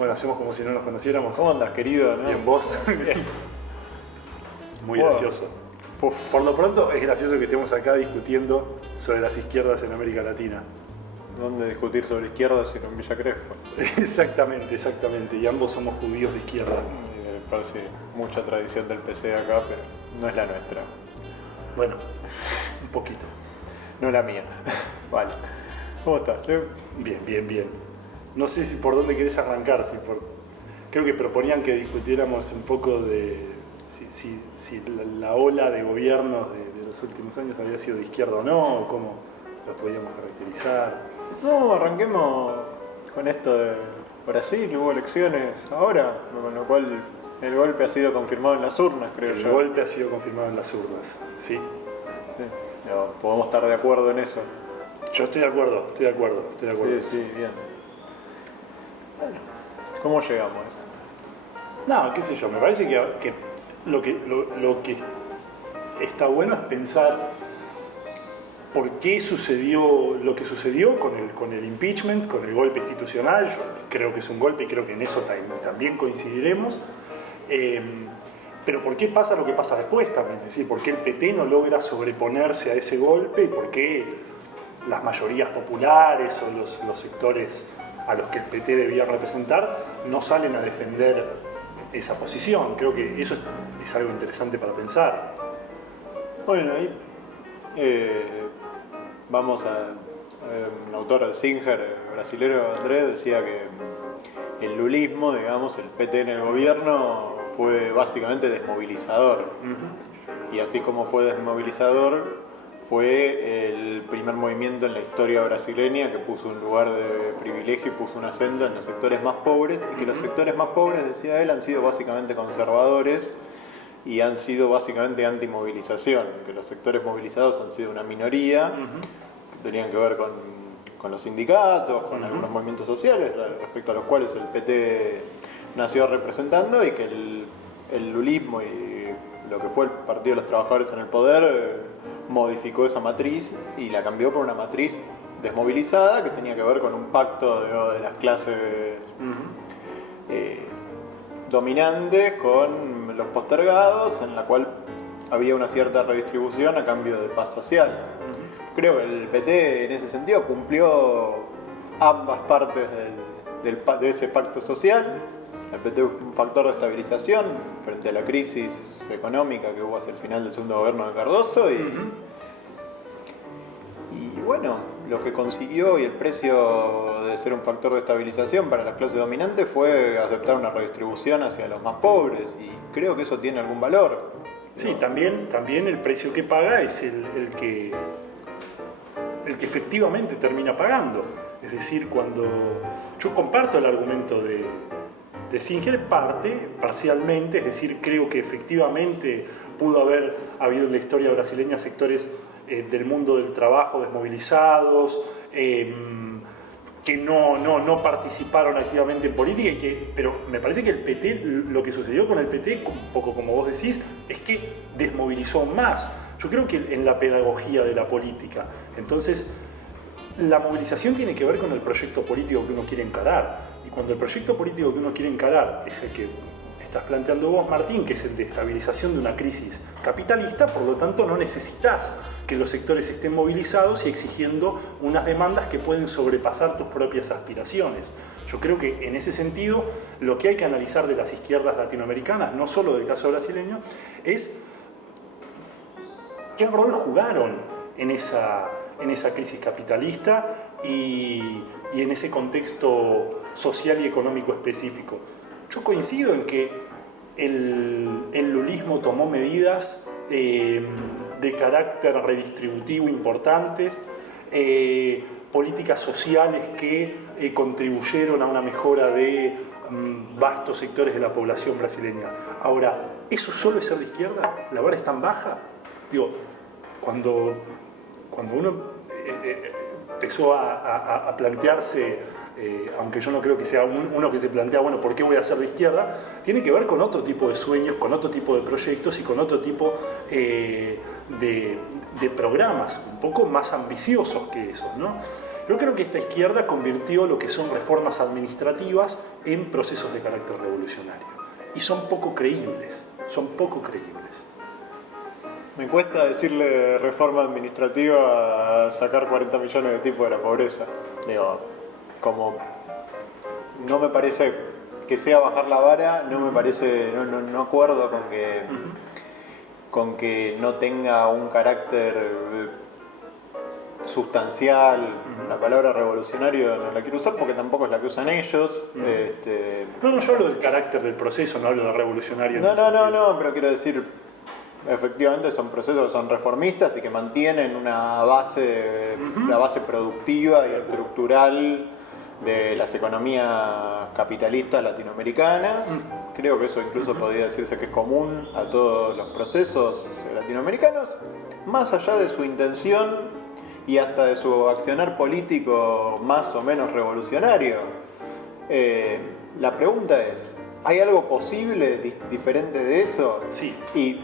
Bueno, hacemos como si no nos conociéramos. ¿Cómo andas, querido? ¿No? Bien, vos. Bien. Muy Wow. gracioso. Puf. Por lo pronto es gracioso que estemos acá discutiendo sobre las izquierdas en América Latina. ¿Dónde discutir sobre izquierda sino en Villa Crespo? Exactamente, exactamente. Y ambos somos judíos de izquierda. Me parece mucha tradición del PC acá, pero no es la nuestra. Bueno, un poquito. No la mía. Vale. ¿Cómo estás? Bien, bien, bien. No sé si por dónde querés arrancar. Creo que proponían que discutiéramos un poco de si la ola de gobiernos de los últimos años había sido de izquierda o no, o cómo lo podíamos caracterizar. No, arranquemos con esto de Brasil, hubo elecciones ahora, con lo cual el golpe ha sido confirmado en las urnas, creo El yo. golpe ha sido confirmado en las urnas, ¿sí? Sí. No, podemos estar de acuerdo en eso. Yo estoy de acuerdo, estoy de acuerdo. Sí, sí, bien. Bueno, ¿cómo llegamos a eso? No, qué sé yo, me parece que lo que está bueno es pensar por qué sucedió lo que sucedió con el impeachment, con el golpe institucional. Yo creo que es un golpe y creo que en eso también coincidiremos. Pero por qué pasa lo que pasa después también, es decir, por qué el PT no logra sobreponerse a ese golpe y por qué las mayorías populares o los sectores a los que el PT debía representar no salen a defender esa posición. Creo que eso es algo interesante para pensar. Bueno, ahí vamos a un autor de Singer, brasilero Andrés, decía que el lulismo, digamos, el PT en el gobierno fue básicamente desmovilizador. Uh-huh. Y así como fue desmovilizador, fue el primer movimiento en la historia brasileña que puso un lugar de privilegio y puso una senda en los sectores más pobres, y que los sectores más pobres, decía él, han sido básicamente conservadores y han sido básicamente antimovilización, que los sectores movilizados han sido una minoría, que tenían que ver con los sindicatos, con algunos movimientos sociales, respecto a los cuales el PT nació representando, y que el lulismo y lo que fue el Partido de los Trabajadores en el poder modificó esa matriz y la cambió por una matriz desmovilizada que tenía que ver con un pacto de las clases dominantes con los postergados, en la cual había una cierta redistribución a cambio de paz social. Creo que el PT en ese sentido cumplió ambas partes de ese pacto social. El PT fue un factor de estabilización frente a la crisis económica que hubo hacia el final del segundo gobierno de Cardoso, y bueno, lo que consiguió y el precio de ser un factor de estabilización para las clases dominantes fue aceptar una redistribución hacia los más pobres, y creo que eso tiene algún valor. Sí, también el precio que paga es el que efectivamente termina pagando. Es decir, cuando yo comparto el argumento de Singer parcialmente, es decir, creo que efectivamente pudo haber habido en la historia brasileña sectores del mundo del trabajo desmovilizados, que no participaron activamente en política, pero me parece que el PT, lo que sucedió con el PT, un poco como vos decís, es que desmovilizó más. Yo creo que en la pedagogía de la política, entonces, la movilización tiene que ver con el proyecto político que uno quiere encarar. Y cuando el proyecto político que uno quiere encarar es el que estás planteando vos, Martín, que es el de estabilización de una crisis capitalista, por lo tanto no necesitas que los sectores estén movilizados y exigiendo unas demandas que pueden sobrepasar tus propias aspiraciones. Yo creo que en ese sentido lo que hay que analizar de las izquierdas latinoamericanas, no solo del caso brasileño, es qué rol jugaron en esa crisis capitalista y en ese contexto social y económico específico. Yo coincido en que el lulismo tomó medidas de carácter redistributivo importantes, políticas sociales que contribuyeron a una mejora de vastos sectores de la población brasileña. Ahora, ¿eso solo es ser de izquierda? ¿La vara es tan baja? Digo, cuando uno empezó a plantearse, aunque yo no creo que sea uno que se plantea, bueno, ¿por qué voy a ser de izquierda? Tiene que ver con otro tipo de sueños, con otro tipo de proyectos y con otro tipo de programas, un poco más ambiciosos que esos, ¿no? Yo creo que esta izquierda convirtió lo que son reformas administrativas en procesos de carácter revolucionario. Y son poco creíbles, Me cuesta decirle reforma administrativa a sacar 40 millones de tipos de la pobreza. Digo, como no me parece que sea bajar la vara, no me parece, no acuerdo con que no tenga un carácter sustancial. La palabra revolucionario no la quiero usar porque tampoco es la que usan ellos. No, yo hablo del carácter del proceso, no hablo de revolucionario. No, pero quiero decir, efectivamente son procesos que son reformistas y que mantienen una base, la base productiva y estructural de las economías capitalistas latinoamericanas. Creo que eso incluso podría decirse que es común a todos los procesos latinoamericanos, más allá de su intención y hasta de su accionar político más o menos revolucionario. La pregunta es, ¿hay algo posible diferente de eso? Sí. Y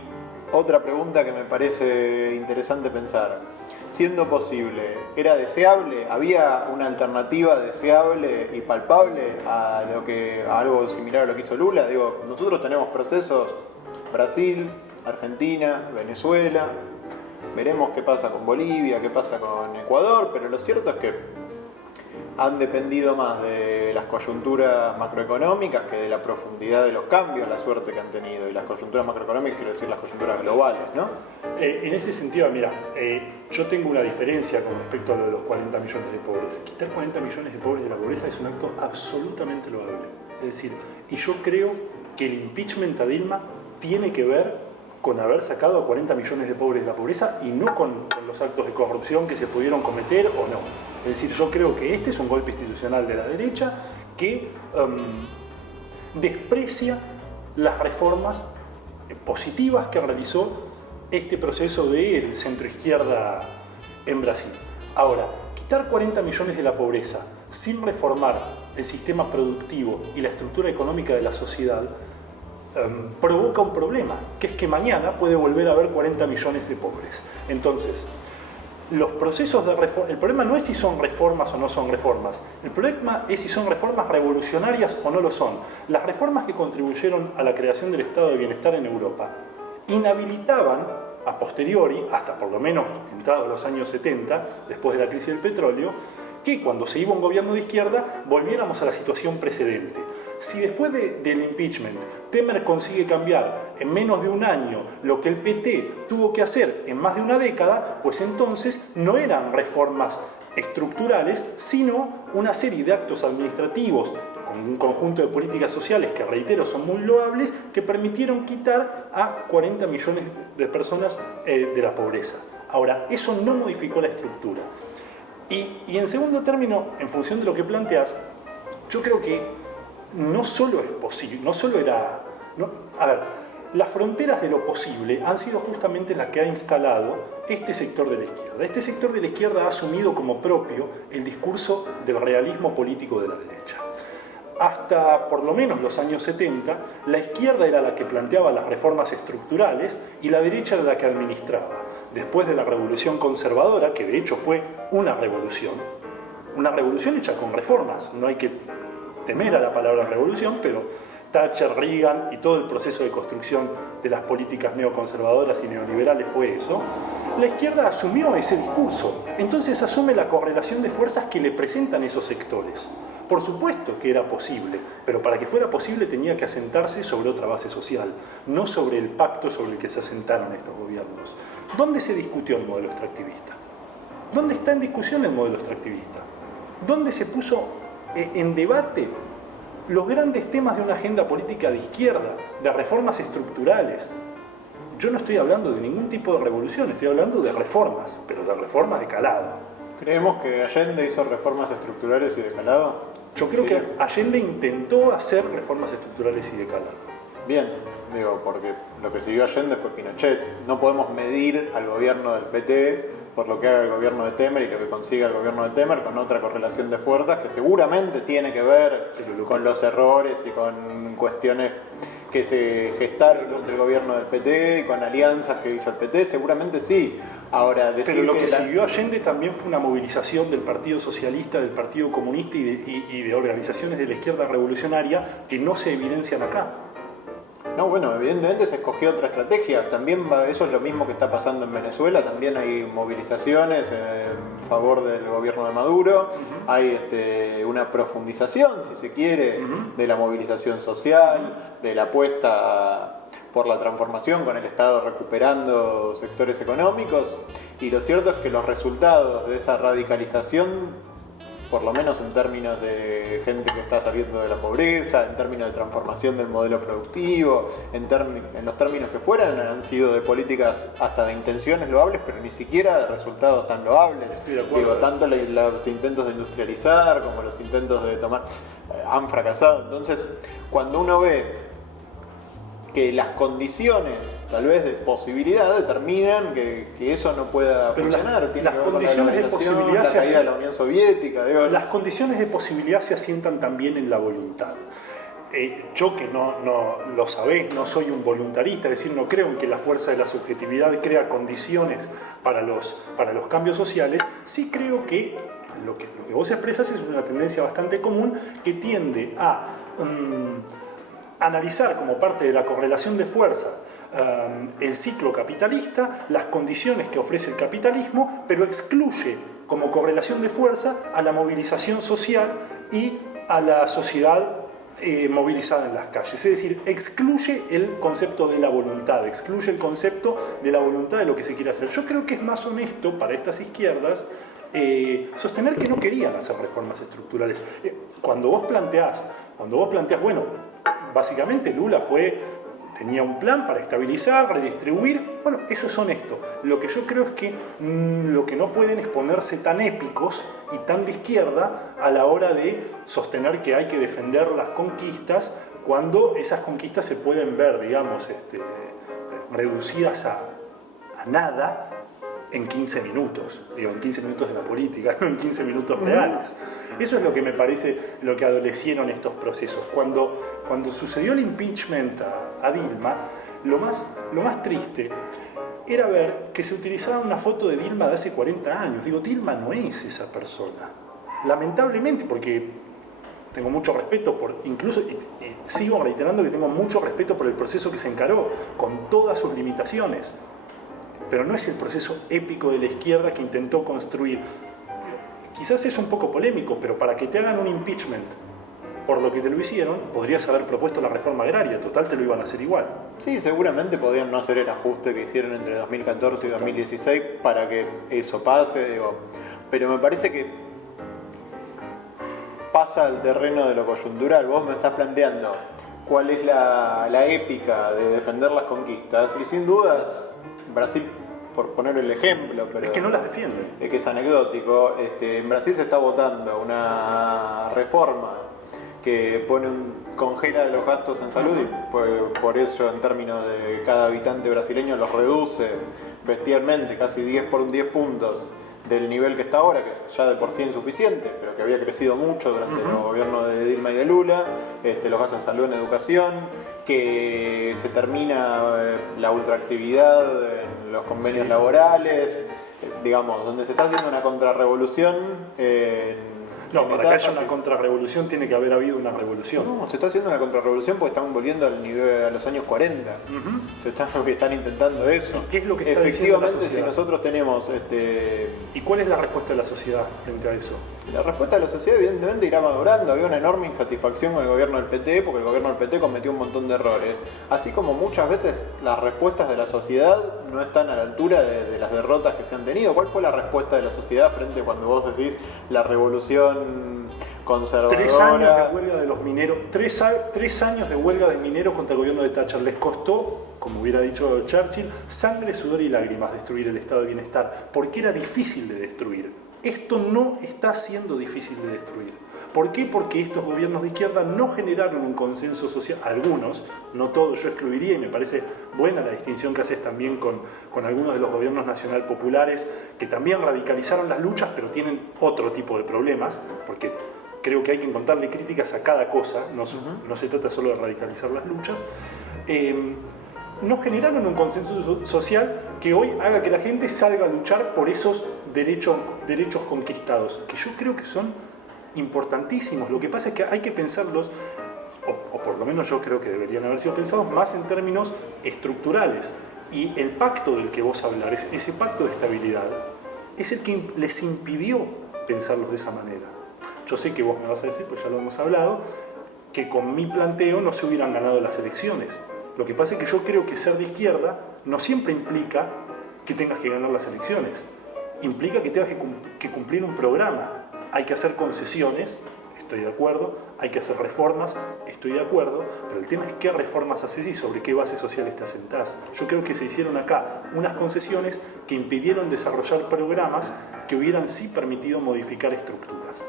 otra pregunta que me parece interesante pensar, siendo posible, ¿era deseable? ¿Había una alternativa deseable y palpable a algo similar a lo que hizo Lula? Digo, nosotros tenemos procesos, Brasil, Argentina, Venezuela, veremos qué pasa con Bolivia, qué pasa con Ecuador, pero lo cierto es que han dependido más de las coyunturas macroeconómicas que de la profundidad de los cambios, la suerte que han tenido. Y las coyunturas macroeconómicas, quiero decir las coyunturas globales, ¿no? En ese sentido, mira, yo tengo una diferencia con respecto a lo de los 40 millones de pobres. Quitar 40 millones de pobres de la pobreza es un acto absolutamente loable. Es decir, y yo creo que el impeachment a Dilma tiene que ver con haber sacado a 40 millones de pobres de la pobreza y no con los actos de corrupción que se pudieron cometer o no. Es decir, yo creo que este es un golpe institucional de la derecha que desprecia las reformas positivas que realizó este proceso del centro-izquierda en Brasil. Ahora, quitar 40 millones de la pobreza sin reformar el sistema productivo y la estructura económica de la sociedad provoca un problema, que es que mañana puede volver a haber 40 millones de pobres. Entonces, los procesos de reforma, el problema no es si son reformas o no son reformas, el problema es si son reformas revolucionarias o no lo son. Las reformas que contribuyeron a la creación del estado de bienestar en Europa inhabilitaban a posteriori, hasta por lo menos entrados los años 70, después de la crisis del petróleo, que cuando se iba un gobierno de izquierda volviéramos a la situación precedente. Si después del impeachment Temer consigue cambiar en menos de un año lo que el PT tuvo que hacer en más de una década, pues entonces no eran reformas estructurales, sino una serie de actos administrativos con un conjunto de políticas sociales que, reitero, son muy loables, que permitieron quitar a 40 millones de personas de la pobreza. Ahora, eso no modificó la estructura. Y en segundo término, en función de lo que planteas, yo creo que no solo es posible, no solo era... a ver, las fronteras de lo posible han sido justamente las que ha instalado este sector de la izquierda. Este sector de la izquierda ha asumido como propio el discurso del realismo político de la derecha. Hasta por lo menos los años 70, la izquierda era la que planteaba las reformas estructurales y la derecha era la que administraba. Después de la revolución conservadora, que de hecho fue una revolución hecha con reformas, no hay que temer a la palabra revolución, pero Thatcher, Reagan y todo el proceso de construcción de las políticas neoconservadoras y neoliberales fue eso. La izquierda asumió ese discurso, entonces asume la correlación de fuerzas que le presentan esos sectores. Por supuesto que era posible, pero para que fuera posible tenía que asentarse sobre otra base social, no sobre el pacto sobre el que se asentaron estos gobiernos. ¿Dónde se discutió el modelo extractivista? ¿Dónde está en discusión el modelo extractivista? ¿Dónde se puso en debate los grandes temas de una agenda política de izquierda, de reformas estructurales? Yo no estoy hablando de ningún tipo de revolución, estoy hablando de reformas, pero de reformas de calado. ¿Creemos que Allende hizo reformas estructurales y de calado? Yo creo que Allende intentó hacer reformas estructurales y de calado. Bien, digo, porque lo que siguió Allende fue Pinochet. No podemos medir al gobierno del PT por lo que haga el gobierno de Temer y lo que consiga el gobierno de Temer con otra correlación de fuerzas que seguramente tiene que ver con los errores y con cuestiones que se gestaron entre el gobierno del PT y con alianzas que hizo el PT, seguramente sí. Ahora, decir pero lo que siguió Allende también fue una movilización del Partido Socialista, del Partido Comunista y de organizaciones de la izquierda revolucionaria que no se evidencian acá. No, bueno, evidentemente se escogió otra estrategia. También eso es lo mismo que está pasando en Venezuela. También hay movilizaciones en favor del gobierno de Maduro. Hay una profundización, si se quiere, de la movilización social, de la apuesta por la transformación con el Estado recuperando sectores económicos. Y lo cierto es que los resultados de esa radicalización, por lo menos en términos de gente que está saliendo de la pobreza, en términos de transformación del modelo productivo, en los términos que fueran, han sido de políticas hasta de intenciones loables, pero ni siquiera de resultados tan loables. Digo, tanto los intentos de industrializar como los intentos de tomar han fracasado. Entonces, cuando uno ve que las condiciones, tal vez de posibilidad, determinan que eso no pueda funcionar. Tiene que ver con la globalización, la caída de la Unión Soviética. Las condiciones de posibilidad se asientan también en la voluntad. Yo, que no lo sabés, no soy un voluntarista, es decir, no creo en que la fuerza de la subjetividad crea condiciones para los cambios sociales. Sí creo que lo que vos expresas es una tendencia bastante común que tiende a analizar como parte de la correlación de fuerza el ciclo capitalista, las condiciones que ofrece el capitalismo, pero excluye como correlación de fuerza a la movilización social y a la sociedad movilizada en las calles. Es decir, excluye el concepto de la voluntad, excluye el concepto de la voluntad de lo que se quiere hacer. Yo creo que es más honesto para estas izquierdas sostener que no querían hacer reformas estructurales. Cuando vos planteás, bueno, básicamente Lula tenía un plan para estabilizar, redistribuir. Bueno, eso es honesto. Lo que yo creo es que lo que no pueden es ponerse tan épicos y tan de izquierda a la hora de sostener que hay que defender las conquistas cuando esas conquistas se pueden ver, digamos, reducidas a nada en 15 minutos, en 15 minutos de la política, no en 15 minutos reales. Eso es lo que me parece lo que adolecieron estos procesos. Cuando sucedió el impeachment a Dilma, lo más triste era ver que se utilizaba una foto de Dilma de hace 40 años. Digo, Dilma no es esa persona. Lamentablemente, porque tengo mucho respeto incluso sigo reiterando que tengo mucho respeto por el proceso que se encaró, con todas sus limitaciones. Pero no es el proceso épico de la izquierda que intentó construir. Quizás es un poco polémico, pero para que te hagan un impeachment por lo que te lo hicieron, podrías haber propuesto la reforma agraria, total te lo iban a hacer igual. Sí, seguramente podrían no hacer el ajuste que hicieron entre 2014 y 2016 para que eso pase, pero me parece que pasa al terreno de lo coyuntural. Vos me estás planteando cuál es la épica de defender las conquistas, y sin dudas Brasil, por poner el ejemplo, pero es que no las defiende, es que es anecdótico. En Brasil se está votando una reforma que congela los gastos en salud y por eso, en términos de cada habitante brasileño, los reduce bestialmente, casi 10 puntos del nivel que está ahora, que es ya de por sí insuficiente, pero que había crecido mucho durante los gobiernos de Dilma y de Lula. Los gastos en salud, en educación, que se termina la ultraactividad en los convenios laborales, digamos, donde se está haciendo una contrarrevolución. No, para que haya una contrarrevolución tiene que haber habido una revolución. No, se está haciendo una contrarrevolución porque estamos volviendo a los años 40. Están intentando eso. ¿Qué es lo que está diciendo la sociedad? Si nosotros tenemos... ¿Y cuál es la respuesta de la sociedad frente a eso? La respuesta de la sociedad evidentemente irá madurando. Había una enorme insatisfacción con el gobierno del PT porque el gobierno del PT cometió un montón de errores. Así como muchas veces las respuestas de la sociedad no están a la altura de las derrotas que se han tenido. ¿Cuál fue la respuesta de la sociedad frente cuando vos decís la revolución conservadora? 3 años de huelga de los mineros, 3 años de huelga de mineros contra el gobierno de Thatcher. Les costó, como hubiera dicho Churchill, sangre, sudor y lágrimas destruir el estado de bienestar, porque era difícil de destruir. Esto no está siendo difícil de destruir. ¿Por qué? Porque estos gobiernos de izquierda no generaron un consenso social, algunos, no todos, yo excluiría, y me parece buena la distinción que haces también con algunos de los gobiernos nacional populares, que también radicalizaron las luchas, pero tienen otro tipo de problemas, porque creo que hay que encontrarle críticas a cada cosa, no se trata solo de radicalizar las luchas. no generaron un consenso social que hoy haga que la gente salga a luchar por esos derechos conquistados, que yo creo que son importantísimos. Lo que pasa es que hay que pensarlos, o por lo menos yo creo que deberían haber sido pensados más en términos estructurales. Y el pacto del que vos hablarás, ese pacto de estabilidad, es el que les impidió pensarlos de esa manera. Yo sé que vos me vas a decir, pues ya lo hemos hablado, que con mi planteo no se hubieran ganado las elecciones. Lo que pasa es que yo creo que ser de izquierda no siempre implica que tengas que ganar las elecciones. Implica que tengas que cumplir un programa. Hay que hacer concesiones, estoy de acuerdo. Hay que hacer reformas, estoy de acuerdo. Pero el tema es qué reformas haces y sobre qué bases sociales te asentás. Yo creo que se hicieron acá unas concesiones que impidieron desarrollar programas que hubieran sí permitido modificar estructuras.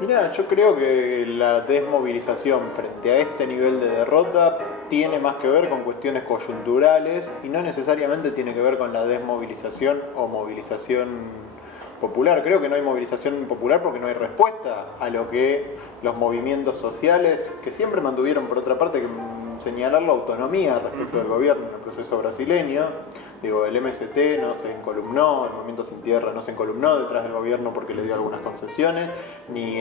Mirá, yo creo que la desmovilización frente a este nivel de derrota tiene más que ver con cuestiones coyunturales y no necesariamente tiene que ver con la desmovilización o movilización popular. Creo que no hay movilización popular porque no hay respuesta a lo que los movimientos sociales, que siempre mantuvieron por otra parte que señalar la autonomía respecto del gobierno en el proceso brasileño. Digo, el MST no se encolumnó, el Movimiento Sin Tierra no se encolumnó detrás del gobierno porque le dio algunas concesiones, ni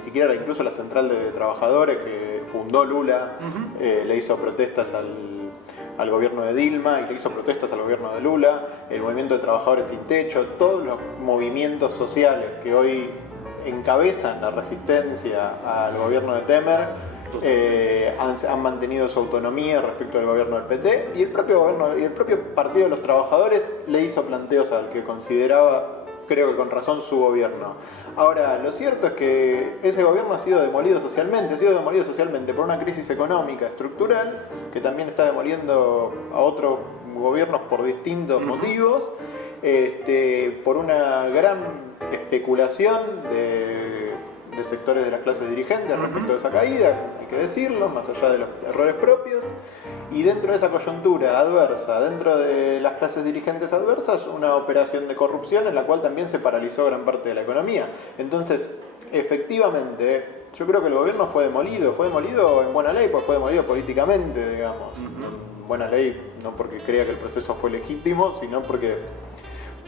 siquiera incluso la Central de Trabajadores que fundó Lula le hizo protestas al gobierno de Dilma y le hizo protestas al gobierno de Lula, el Movimiento de Trabajadores Sin Techo, todos los movimientos sociales que hoy encabezan la resistencia al gobierno de Temer han mantenido su autonomía respecto al gobierno del PT y el propio Partido de los Trabajadores le hizo planteos al que consideraba, creo que con razón, su gobierno. Ahora, lo cierto es que ese gobierno ha sido demolido socialmente por una crisis económica estructural que también está demoliendo a otros gobiernos por distintos motivos, por una gran especulación de sectores de las clases dirigentes respecto de esa caída, hay que decirlo, más allá de los errores propios, y dentro de esa coyuntura adversa, dentro de las clases dirigentes adversas, una operación de corrupción en la cual también se paralizó gran parte de la economía. Entonces, efectivamente, yo creo que el gobierno fue demolido en buena ley, pues fue demolido políticamente, digamos. En buena ley, no porque crea que el proceso fue legítimo, sino porque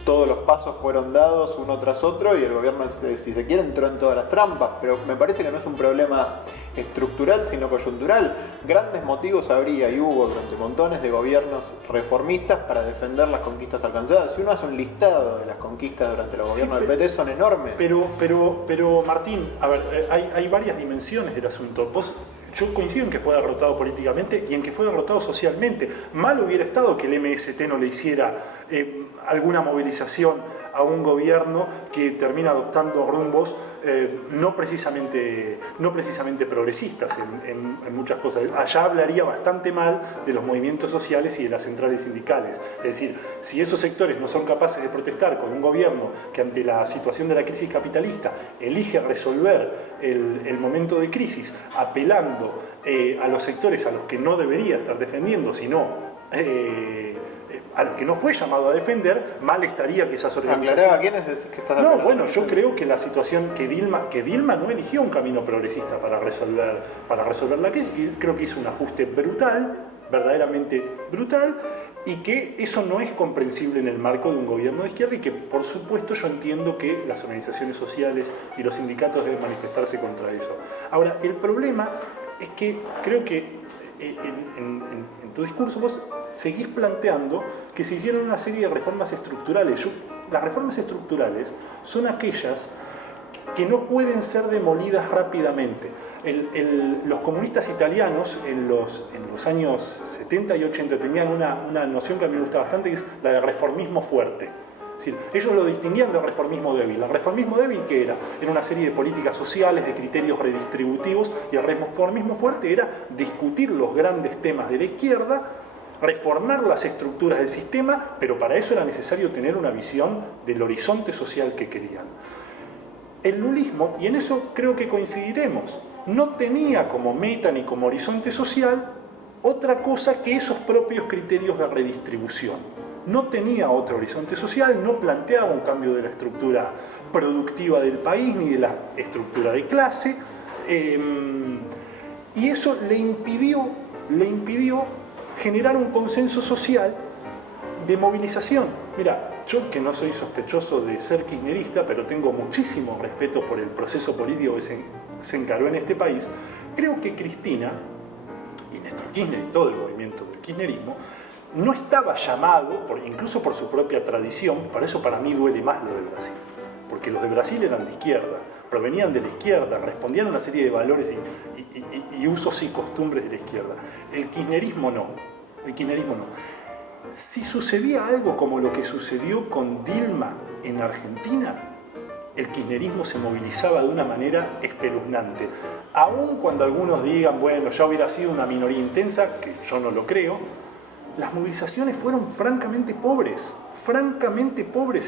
todos los pasos fueron dados uno tras otro y el gobierno, si se quiere, entró en todas las trampas. Pero me parece que no es un problema estructural, sino coyuntural. Grandes motivos habría y hubo durante montones de gobiernos reformistas para defender las conquistas alcanzadas. Si uno hace un listado de las conquistas durante los gobiernos del PT, son enormes. Pero Martín, a ver, hay varias dimensiones del asunto. Yo coincido en que fue derrotado políticamente y en que fue derrotado socialmente. Mal hubiera estado que el MST no le hiciera alguna movilización a un gobierno que termina adoptando rumbos no precisamente progresistas en muchas cosas. Allá hablaría bastante mal de los movimientos sociales y de las centrales sindicales. Es decir, si esos sectores no son capaces de protestar con un gobierno que ante la situación de la crisis capitalista elige resolver el momento de crisis apelando a los sectores a los que no debería estar defendiendo, sino a los que no fue llamado a defender, mal estaría que esas organizaciones... Aclará, ¿a quiénes decís que estás apelando? No, bueno, yo creo que la situación que Dilma no eligió un camino progresista para resolver la crisis, y creo que hizo un ajuste brutal, verdaderamente brutal, y que eso no es comprensible en el marco de un gobierno de izquierda y que, por supuesto, yo entiendo que las organizaciones sociales y los sindicatos deben manifestarse contra eso. Ahora, el problema es que creo que en tu discurso vos seguís planteando que se hicieron una serie de reformas estructurales. Las reformas estructurales son aquellas que no pueden ser demolidas rápidamente. Los comunistas italianos en los años 70 y 80 tenían una noción que a mí me gusta bastante, que es la de reformismo fuerte. Es decir, ellos lo distinguían del reformismo débil. El reformismo débil, ¿qué era? Era una serie de políticas sociales, de criterios redistributivos, y el reformismo fuerte era discutir los grandes temas de la izquierda, reformar las estructuras del sistema, pero para eso era necesario tener una visión del horizonte social que querían. El lulismo, y en eso creo que coincidiremos, no tenía como meta ni como horizonte social otra cosa que esos propios criterios de redistribución. No tenía otro horizonte social, no planteaba un cambio de la estructura productiva del país ni de la estructura de clase, y eso le impidió generar un consenso social de movilización. Mira, yo que no soy sospechoso de ser kirchnerista, pero tengo muchísimo respeto por el proceso político que se encaró en este país, creo que Cristina y Néstor Kirchner y todo el movimiento del kirchnerismo no estaba llamado, incluso por su propia tradición, por eso para mí duele más lo de Brasil, porque los de Brasil eran de izquierda, provenían de la izquierda, respondían a una serie de valores y usos y costumbres de la izquierda. El kirchnerismo no. Si sucedía algo como lo que sucedió con Dilma en Argentina, el kirchnerismo se movilizaba de una manera espeluznante. Aun cuando algunos digan, bueno, ya hubiera sido una minoría intensa, que yo no lo creo, las movilizaciones fueron francamente pobres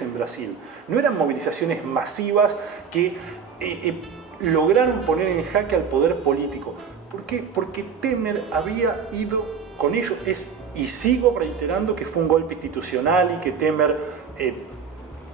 en Brasil. No eran movilizaciones masivas que lograron poner en jaque al poder político. ¿Por qué? Porque Temer había ido con ellos. Y sigo reiterando que fue un golpe institucional y que Temer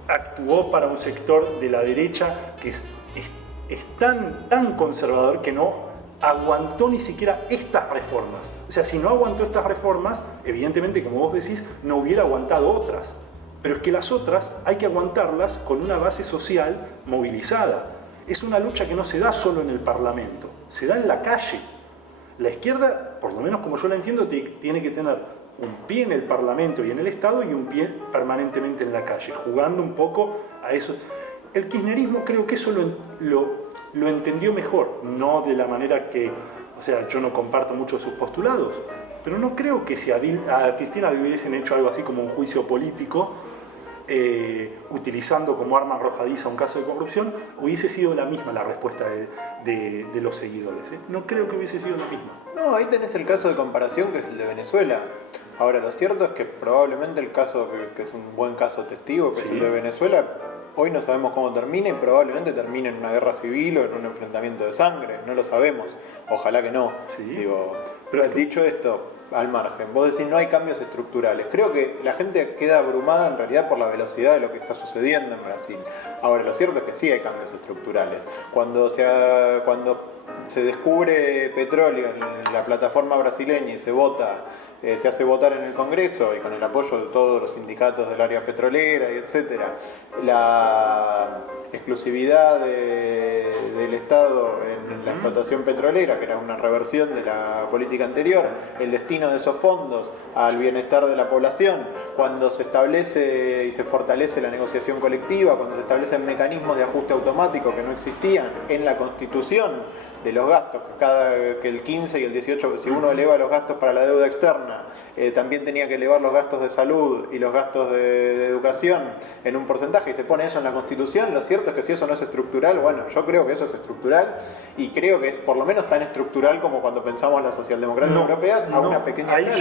actuó para un sector de la derecha que es tan conservador que no aguantó ni siquiera estas reformas. O sea, si no aguantó estas reformas, evidentemente, como vos decís, no hubiera aguantado otras. Pero es que las otras hay que aguantarlas con una base social movilizada. Es una lucha que no se da solo en el Parlamento, se da en la calle. La izquierda, por lo menos como yo la entiendo, tiene que tener un pie en el Parlamento y en el Estado y un pie permanentemente en la calle, jugando un poco a eso. El kirchnerismo creo que eso lo entendió mejor, no de la manera que, o sea, yo no comparto mucho sus postulados, pero no creo que si a Cristina le hubiesen hecho algo así como un juicio político, utilizando como arma arrojadiza un caso de corrupción, hubiese sido la misma la respuesta de los seguidores. No creo que hubiese sido la misma. No, ahí tenés el caso de comparación que es el de Venezuela. Ahora, lo cierto es que probablemente el caso, que es un buen caso testigo, que es el de Venezuela, hoy no sabemos cómo termina y probablemente termine en una guerra civil o en un enfrentamiento de sangre. No lo sabemos. Ojalá que no. Sí. Digo, pero dicho esto, al margen, vos decís no hay cambios estructurales. Creo que la gente queda abrumada en realidad por la velocidad de lo que está sucediendo en Brasil. Ahora, lo cierto es que sí hay cambios estructurales. Cuando se descubre petróleo en la plataforma brasileña y se vota, se hace votar en el Congreso y con el apoyo de todos los sindicatos del área petrolera y etcétera, la exclusividad del Estado en la explotación petrolera, que era una reversión de la política anterior, el destino de esos fondos al bienestar de la población, cuando se establece y se fortalece la negociación colectiva, cuando se establecen mecanismos de ajuste automático que no existían en la Constitución, de los gastos, que el 15 y el 18, si uno eleva los gastos para la deuda externa, también tenía que elevar los gastos de salud y los gastos de educación en un porcentaje, y se pone eso en la Constitución. Lo cierto es que si eso no es estructural, bueno, yo creo que eso es estructural, y creo que es por lo menos tan estructural como cuando pensamos las socialdemocracias europeas a una pequeña ahí escala.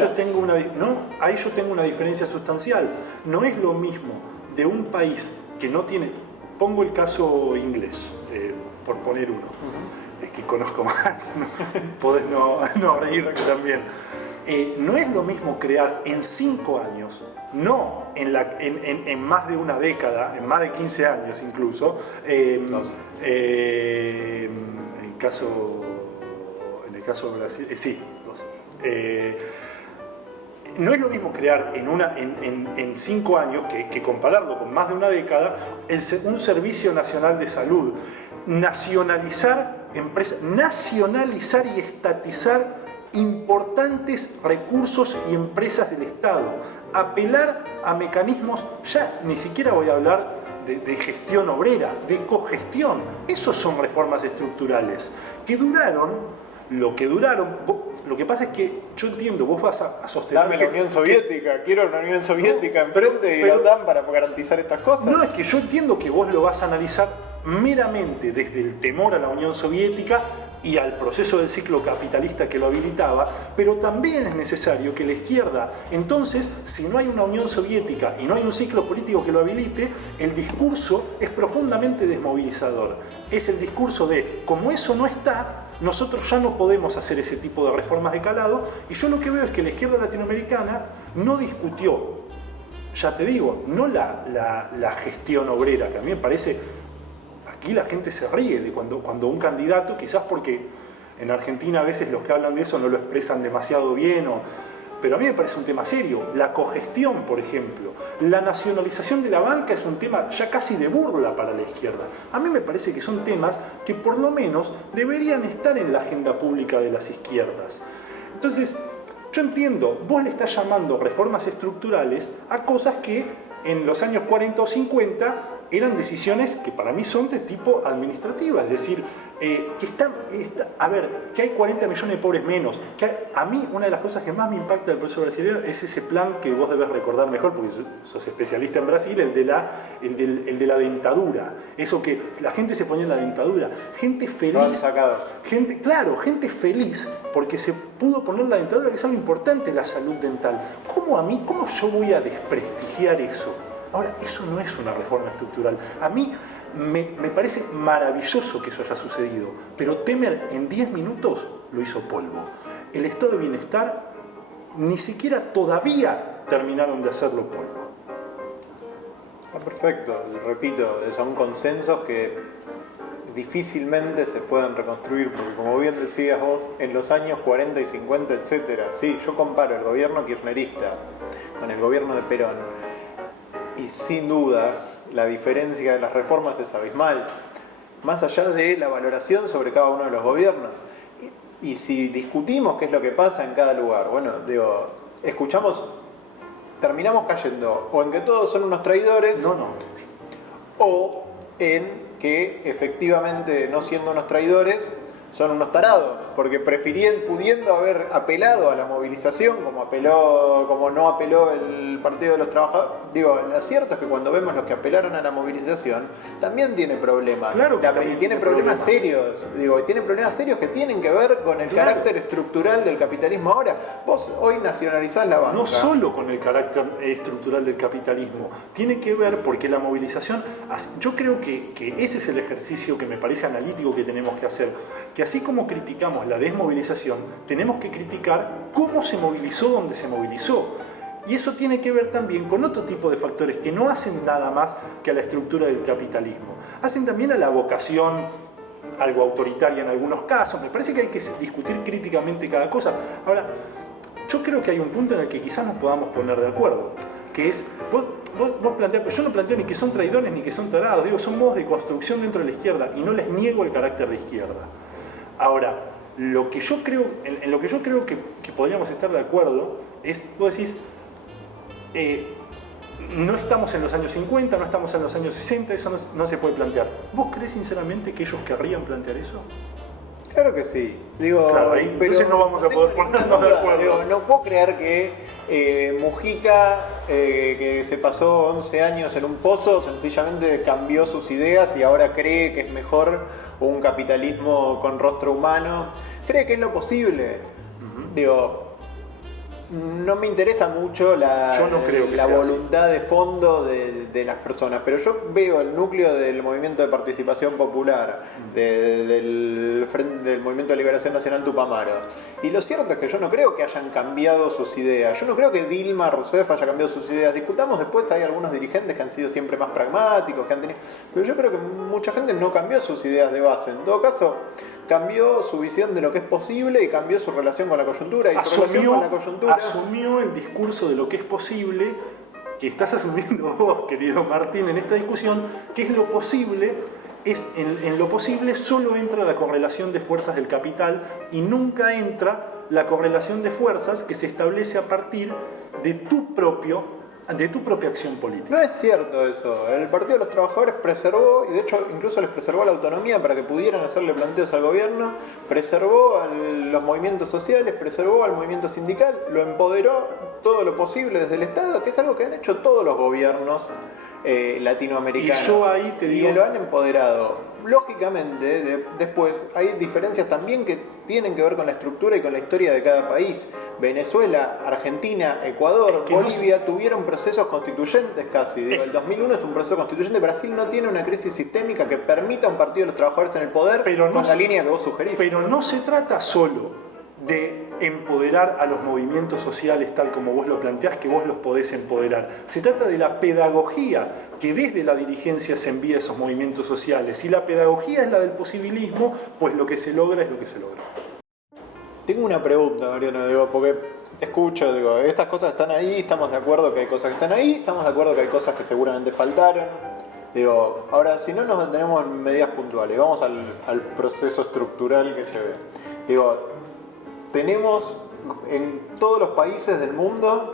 Ahí yo tengo una diferencia sustancial. No es lo mismo de un país que no tiene, pongo el caso inglés, por poner uno, es que conozco más, ¿no? Podés no reír también. No es lo mismo crear en 5 años, no en más de una década, en más de 15 años incluso, en el caso de Brasil, sí, 12. No es lo mismo crear en 5 años que compararlo con más de una década un servicio nacional de salud, nacionalizar empresas, nacionalizar y estatizar importantes recursos y empresas del Estado, apelar a mecanismos, ya ni siquiera voy a hablar de gestión obrera, de cogestión. Esos son reformas estructurales que duraron lo que duraron. Lo que pasa es que yo entiendo, vos vas a sostener. Dame la Unión Soviética, quiero una Unión Soviética enfrente de la OTAN para garantizar estas cosas. No, es que yo entiendo que vos lo vas a analizar meramente desde el temor a la Unión Soviética y al proceso del ciclo capitalista que lo habilitaba, pero también es necesario que la izquierda, entonces, si no hay una Unión Soviética y no hay un ciclo político que lo habilite, el discurso es profundamente desmovilizador. Es el discurso de, como eso no está, nosotros ya no podemos hacer ese tipo de reformas de calado, y yo lo que veo es que la izquierda latinoamericana no discutió, ya te digo, no la gestión obrera, que a mí me parece. Aquí la gente se ríe de cuando un candidato, quizás porque en Argentina a veces los que hablan de eso no lo expresan demasiado bien, pero a mí me parece un tema serio. La cogestión, por ejemplo, la nacionalización de la banca es un tema ya casi de burla para la izquierda. A mí me parece que son temas que por lo menos deberían estar en la agenda pública de las izquierdas. Entonces, yo entiendo, vos le estás llamando reformas estructurales a cosas que en los años 40 o 50 eran decisiones que para mí son de tipo administrativa, es decir, que hay 40 millones de pobres menos. A mí una de las cosas que más me impacta del proceso brasileño es ese plan que vos debes recordar mejor, porque sos especialista en Brasil, el de la dentadura. Eso que la gente se ponía en la dentadura. Gente feliz. Lo han sacado. Gente feliz porque se pudo poner la dentadura, que es algo importante, la salud dental. ¿Cómo yo voy a desprestigiar eso? Ahora, eso no es una reforma estructural. A mí me parece maravilloso que eso haya sucedido, pero Temer en 10 minutos lo hizo polvo. El estado de bienestar ni siquiera todavía terminaron de hacerlo polvo. Está perfecto, repito, son consensos que difícilmente se pueden reconstruir, porque como bien decías vos, en los años 40 y 50, etcétera, sí, yo comparo el gobierno kirchnerista con el gobierno de Perón, y sin dudas la diferencia de las reformas es abismal, más allá de la valoración sobre cada uno de los gobiernos. Y si discutimos qué es lo que pasa en cada lugar, bueno, digo, terminamos cayendo o en que todos son unos traidores, o en que efectivamente, no siendo unos traidores, son unos tarados, porque pudiendo haber apelado a la movilización, como no apeló el Partido de los Trabajadores. Digo, lo cierto es que cuando vemos los que apelaron a la movilización, también tiene problemas. Claro que y tiene problemas serios. Digo, y tiene problemas serios que tienen que ver con el carácter estructural del capitalismo. Ahora, vos hoy nacionalizás la banca. No solo con el carácter estructural del capitalismo, tiene que ver porque la movilización, yo creo que ese es el ejercicio que me parece analítico que tenemos que hacer, que así como criticamos la desmovilización, tenemos que criticar cómo se movilizó donde se movilizó. Y eso tiene que ver también con otro tipo de factores que no hacen nada más que a la estructura del capitalismo. Hacen también a la vocación, algo autoritaria en algunos casos. Me parece que hay que discutir críticamente cada cosa. Ahora, yo creo que hay un punto en el que quizás nos podamos poner de acuerdo, que es, vos planteás, yo no planteo ni que son traidores ni que son tarados, digo, son modos de construcción dentro de la izquierda y no les niego el carácter de izquierda. Ahora, en lo que yo creo que podríamos estar de acuerdo es, vos decís, no estamos en los años 50, no estamos en los años 60, eso no se puede plantear. ¿Vos crees sinceramente que ellos querrían plantear eso? Claro que sí. Digo, claro, entonces no vamos a poder ponernos de acuerdo. Digo, no puedo creer que Mujica, que se pasó 11 años en un pozo, sencillamente cambió sus ideas y ahora cree que es mejor un capitalismo con rostro humano. Cree que es lo posible. Digo, no me interesa mucho la voluntad de fondo de las personas, pero yo veo el núcleo del movimiento de participación popular, del movimiento de liberación nacional Tupamaro, y lo cierto es que yo no creo que hayan cambiado sus ideas. Yo no creo que Dilma Rousseff haya cambiado sus ideas. Discutamos después, hay algunos dirigentes que han sido siempre más pragmáticos, pero yo creo que mucha gente no cambió sus ideas de base. En todo caso, cambió su visión de lo que es posible y cambió su relación con la coyuntura. Y su relación con la coyuntura asumió el discurso de lo que es posible, que estás asumiendo vos, querido Martín, en esta discusión, que es lo posible. En lo posible solo entra la correlación de fuerzas del capital y nunca entra la correlación de fuerzas que se establece a partir de tu propia acción política. No es cierto eso. El Partido de los Trabajadores preservó, y de hecho incluso les preservó la autonomía para que pudieran hacerle planteos al gobierno, preservó a los movimientos sociales, preservó al movimiento sindical, lo empoderó todo lo posible desde el Estado, que es algo que han hecho todos los gobiernos latinoamericanos. Y yo ahí te digo, y lo han empoderado. Lógicamente, después hay diferencias también que tienen que ver con la estructura y con la historia de cada país. Venezuela, Argentina, Ecuador, Bolivia tuvieron procesos constituyentes casi. El 2001 es un proceso constituyente. Brasil no tiene una crisis sistémica que permita a un partido de los trabajadores en el poder con la línea que vos sugerís. Pero no se trata solo de empoderar a los movimientos sociales tal como vos lo planteás, que vos los podés empoderar. Se trata de la pedagogía que desde la dirigencia se envía a esos movimientos sociales. Si la pedagogía es la del posibilismo, pues lo que se logra es lo que se logra. Tengo una pregunta, Mariano, porque escucho, digo, estas cosas están ahí, estamos de acuerdo que hay cosas que están ahí, estamos de acuerdo que hay cosas que seguramente faltaron. Digo, ahora, si no nos mantenemos en medidas puntuales, vamos al proceso estructural que se ve. Digo, tenemos en todos los países del mundo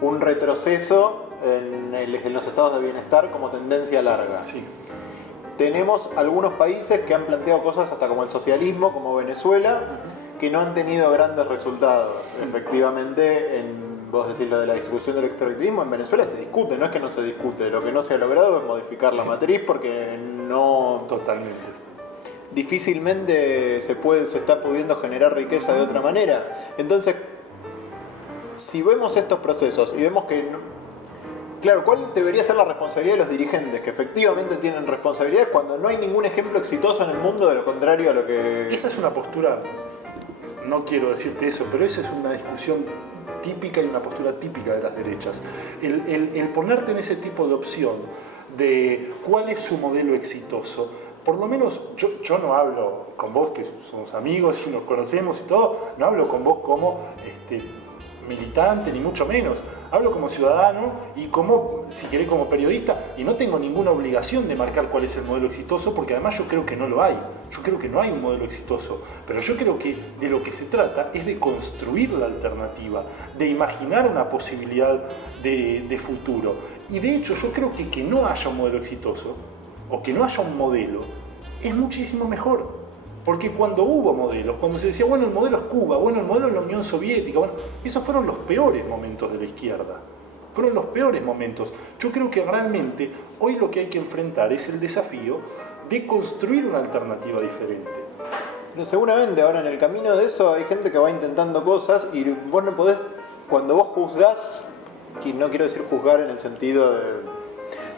un retroceso en los estados de bienestar como tendencia larga. Sí. Tenemos algunos países que han planteado cosas hasta como el socialismo, como Venezuela, que no han tenido grandes resultados. Efectivamente, vos decís lo de la distribución del extractivismo, en Venezuela se discute, no es que no se discute, lo que no se ha logrado es modificar la matriz porque no... Totalmente. Difícilmente se está pudiendo generar riqueza de otra manera. Entonces, si vemos estos procesos y vemos que... Claro, ¿cuál debería ser la responsabilidad de los dirigentes? Que efectivamente tienen responsabilidades cuando no hay ningún ejemplo exitoso en el mundo de lo contrario a lo que... Esa es una postura, no quiero decirte eso, pero esa es una discusión típica y una postura típica de las derechas. El ponerte en ese tipo de opción de cuál es su modelo exitoso, por lo menos yo no hablo con vos, que somos amigos y nos conocemos y todo, no hablo con vos como militante, ni mucho menos. Hablo como ciudadano y como, si querés, como periodista, y no tengo ninguna obligación de marcar cuál es el modelo exitoso, porque además yo creo que no lo hay. Yo creo que no hay un modelo exitoso, pero yo creo que de lo que se trata es de construir la alternativa, de imaginar una posibilidad de futuro. Y de hecho yo creo que no haya un modelo exitoso, o que no haya un modelo, es muchísimo mejor. Porque cuando hubo modelos, cuando se decía, bueno, el modelo es Cuba, bueno, el modelo es la Unión Soviética, bueno, esos fueron los peores momentos de la izquierda. Fueron los peores momentos. Yo creo que realmente hoy lo que hay que enfrentar es el desafío de construir una alternativa diferente. Pero seguramente ahora en el camino de eso hay gente que va intentando cosas y vos no podés, cuando vos juzgás, y no quiero decir juzgar en el sentido de...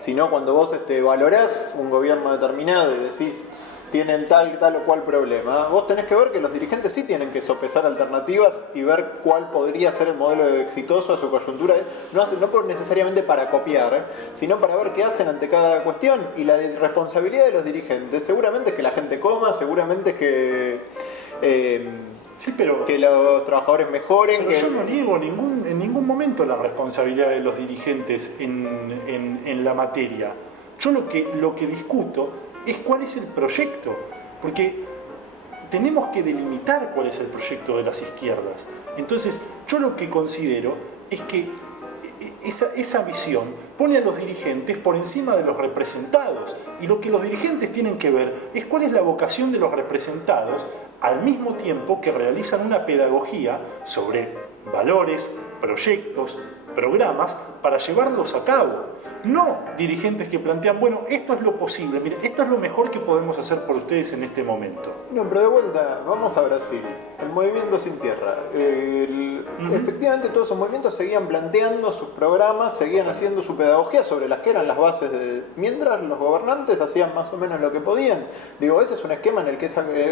sino cuando vos valorás un gobierno determinado y decís tienen tal o cual problema, vos tenés que ver que los dirigentes sí tienen que sopesar alternativas y ver cuál podría ser el modelo exitoso a su coyuntura, no necesariamente para copiar, sino para ver qué hacen ante cada cuestión. Y la responsabilidad de los dirigentes seguramente es que la gente coma, seguramente es que... Sí, pero que los trabajadores mejoren. Pero yo no niego en ningún momento la responsabilidad de los dirigentes en la materia. Yo lo que discuto es cuál es el proyecto, porque tenemos que delimitar cuál es el proyecto de las izquierdas. Entonces, yo lo que considero es que esa visión pone a los dirigentes por encima de los representados, y lo que los dirigentes tienen que ver es cuál es la vocación de los representados, al mismo tiempo que realizan una pedagogía sobre valores, proyectos, programas para llevarlos a cabo. No dirigentes que plantean, bueno, esto es lo posible, mire, esto es lo mejor que podemos hacer por ustedes en este momento. No, pero de vuelta, vamos a Brasil, el movimiento Sin Tierra. Efectivamente todos esos movimientos seguían planteando sus programas, seguían haciendo su pedagogía sobre las que eran las bases mientras los gobernantes hacían más o menos lo que podían. Digo, ese es un esquema en el que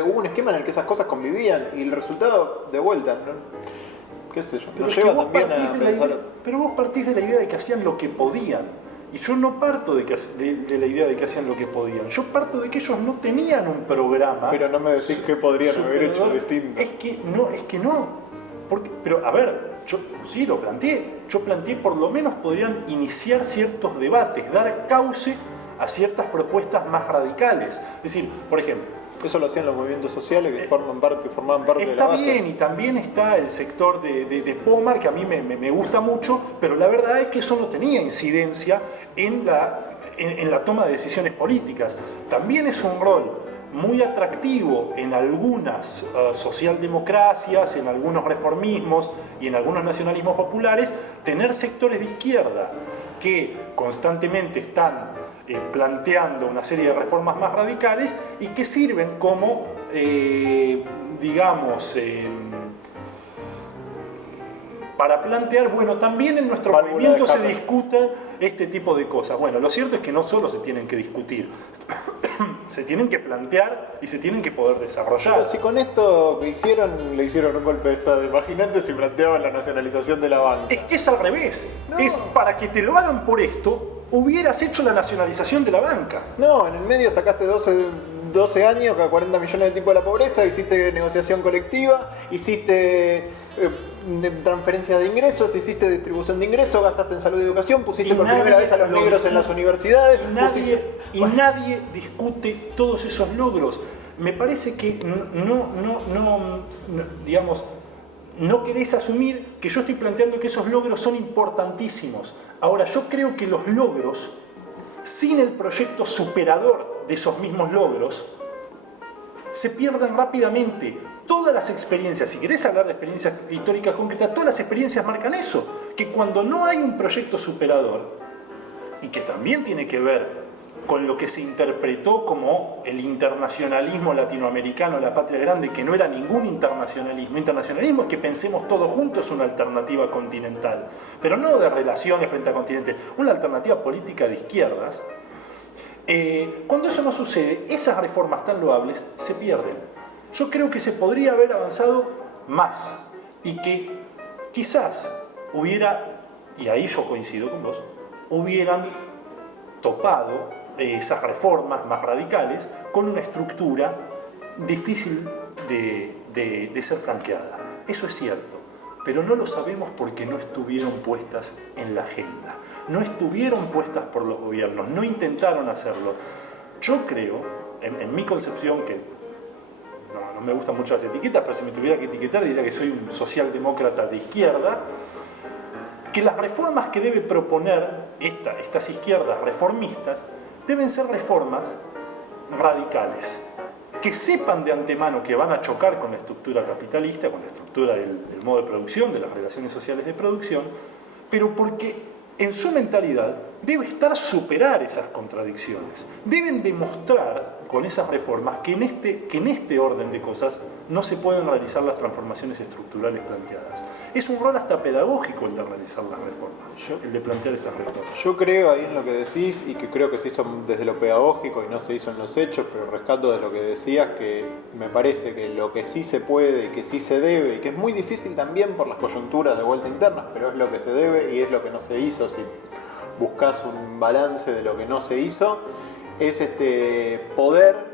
hubo un esquema en el que esas cosas convivían y el resultado de vuelta, ¿no? ¿Qué sé yo? Nos lleva también a pensar... Pero vos partís de la idea de que hacían lo que podían. Y yo no parto de la idea de que hacían lo que podían. Yo parto de que ellos no tenían un programa. Pero no me decís que podrían haber hecho distinto. Es que no. Pero a ver, yo sí lo planteé. Yo planteé por lo menos podrían iniciar ciertos debates, dar cauce a ciertas propuestas más radicales. Es decir, por ejemplo, eso lo hacían los movimientos sociales que formaban parte de la base. Está bien, y también está el sector de Pomar, que a mí me gusta mucho, pero la verdad es que eso no tenía incidencia en la toma de decisiones políticas. También es un rol muy atractivo en algunas socialdemocracias, en algunos reformismos y en algunos nacionalismos populares, tener sectores de izquierda que constantemente están planteando una serie de reformas más radicales y que sirven como, para plantear, bueno, también en nuestro movimiento se discutan este tipo de cosas. Bueno, lo cierto es que no solo se tienen que discutir, se tienen que plantear y se tienen que poder desarrollar. Pero si con esto que le hicieron un golpe de estado, imagínate si planteaban la nacionalización de la banca. Es que es al revés, es para que te lo hagan por esto, hubieras hecho la nacionalización de la banca. No, en el medio sacaste 12 12 años, cada 40 millones de tipos de la pobreza, hiciste negociación colectiva, hiciste transferencia de ingresos, hiciste distribución de ingresos, gastaste en salud y educación, pusiste por primera vez a los negros en las universidades. Nadie discute todos esos logros. Me parece que digamos, no querés asumir que yo estoy planteando que esos logros son importantísimos. Ahora, yo creo que los logros, sin el proyecto superador de esos mismos logros, se pierden rápidamente. Todas las experiencias, si querés hablar de experiencias históricas concretas, todas las experiencias marcan eso, que cuando no hay un proyecto superador, y que también tiene que ver con lo que se interpretó como el internacionalismo latinoamericano, la patria grande, que no era ningún internacionalismo. Internacionalismo es que pensemos todos juntos una alternativa continental, pero no de relaciones frente a continentes, una alternativa política de izquierdas. Cuando eso no sucede, esas reformas tan loables se pierden. Yo creo que se podría haber avanzado más y que quizás hubiera, y ahí yo coincido con vos, hubieran topado esas reformas más radicales con una estructura difícil de ser franqueada. Eso es cierto, pero no lo sabemos porque no estuvieron puestas en la agenda, no estuvieron puestas por los gobiernos, no intentaron hacerlo. Yo creo, en mi concepción, que no me gustan mucho las etiquetas, pero si me tuviera que etiquetar diría que soy un socialdemócrata de izquierda, que las reformas que debe proponer estas izquierdas reformistas deben ser reformas radicales, que sepan de antemano que van a chocar con la estructura capitalista, con la estructura del modo de producción, de las relaciones sociales de producción, pero porque en su mentalidad debe estar superar esas contradicciones. Deben demostrar con esas reformas que en este orden de cosas no se pueden realizar las transformaciones estructurales planteadas. Es un rol hasta pedagógico el de realizar las reformas, el de plantear esas reformas. Yo creo ahí en lo que decís, y que creo que se hizo desde lo pedagógico y no se hizo en los hechos, pero rescato de lo que decías, que me parece que lo que sí se puede y que sí se debe, y que es muy difícil también por las coyunturas de vuelta internas, pero es lo que se debe y es lo que no se hizo. Si buscas un balance de lo que no se hizo, es poder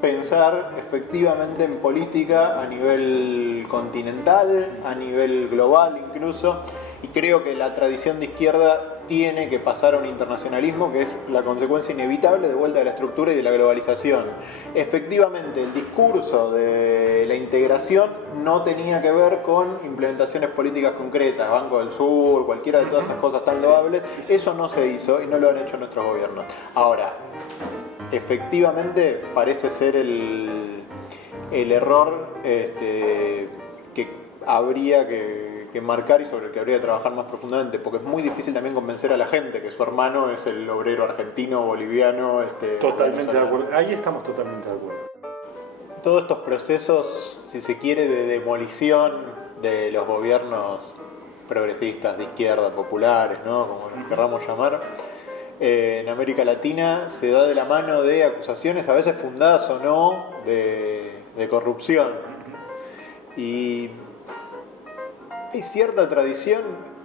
pensar efectivamente en política a nivel continental, a nivel global incluso, y creo que la tradición de izquierda tiene que pasar a un internacionalismo que es la consecuencia inevitable de vuelta de la estructura y de la globalización. Efectivamente, el discurso de la integración no tenía que ver con implementaciones políticas concretas, Banco del Sur, cualquiera de todas esas cosas tan loables. Eso no se hizo y no lo han hecho nuestros gobiernos. Ahora, efectivamente parece ser el error que habría que marcar y sobre el que habría que trabajar más profundamente, porque es muy difícil también convencer a la gente que su hermano es el obrero argentino, boliviano, totalmente de acuerdo. Ahí estamos totalmente de acuerdo. Todos estos procesos, si se quiere, de demolición de los gobiernos progresistas, de izquierda, populares, ¿no? Como los querramos llamar, en América Latina se da de la mano de acusaciones a veces fundadas o no de corrupción. Y hay cierta tradición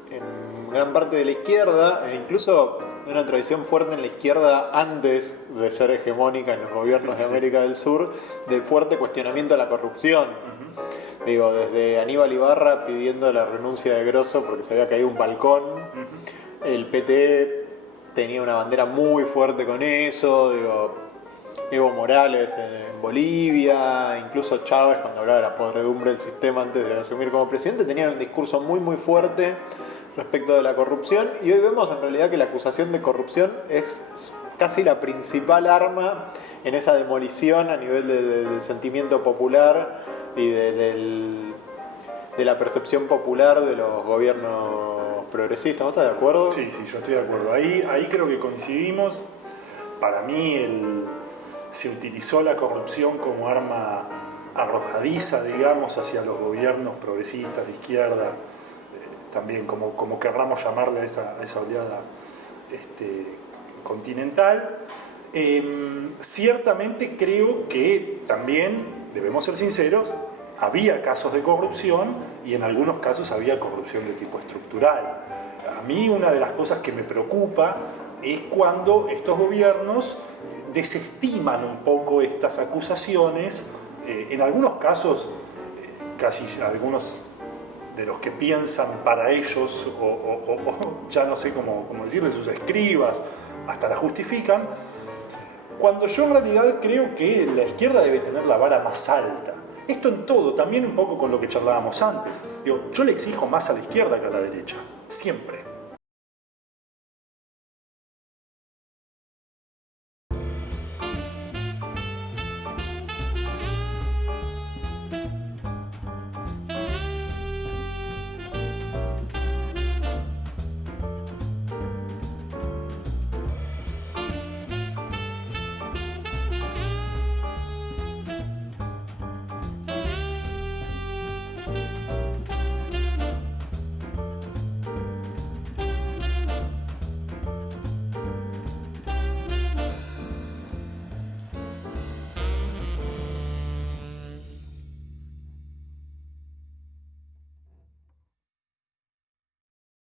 en gran parte de la izquierda, e incluso una tradición fuerte en la izquierda antes de ser hegemónica en los gobiernos de América del Sur, de fuerte cuestionamiento a la corrupción. Digo, desde Aníbal Ibarra pidiendo la renuncia de Grosso porque se había caído un balcón, el PT tenía una bandera muy fuerte con eso, digo, Evo Morales en Bolivia, incluso Chávez cuando hablaba de la podredumbre del sistema antes de asumir como presidente, tenía un discurso muy muy fuerte respecto de la corrupción, y hoy vemos en realidad que la acusación de corrupción es casi la principal arma en esa demolición a nivel del sentimiento popular y de la percepción popular de los gobiernos progresistas. ¿No estás de acuerdo? Sí, yo estoy de acuerdo. Ahí creo que coincidimos. Para mí se utilizó la corrupción como arma arrojadiza, digamos, hacia los gobiernos progresistas de izquierda, también como querramos llamarle a esa oleada continental. Ciertamente creo que también, debemos ser sinceros, había casos de corrupción y en algunos casos había corrupción de tipo estructural. A mí una de las cosas que me preocupa es cuando estos gobiernos desestiman un poco estas acusaciones, en algunos casos, casi algunos de los que piensan para ellos, o ya no sé cómo decirle, sus escribas, hasta la justifican, cuando yo en realidad creo que la izquierda debe tener la vara más alta. Esto en todo, también un poco con lo que charlábamos antes. Digo, yo le exijo más a la izquierda que a la derecha, siempre.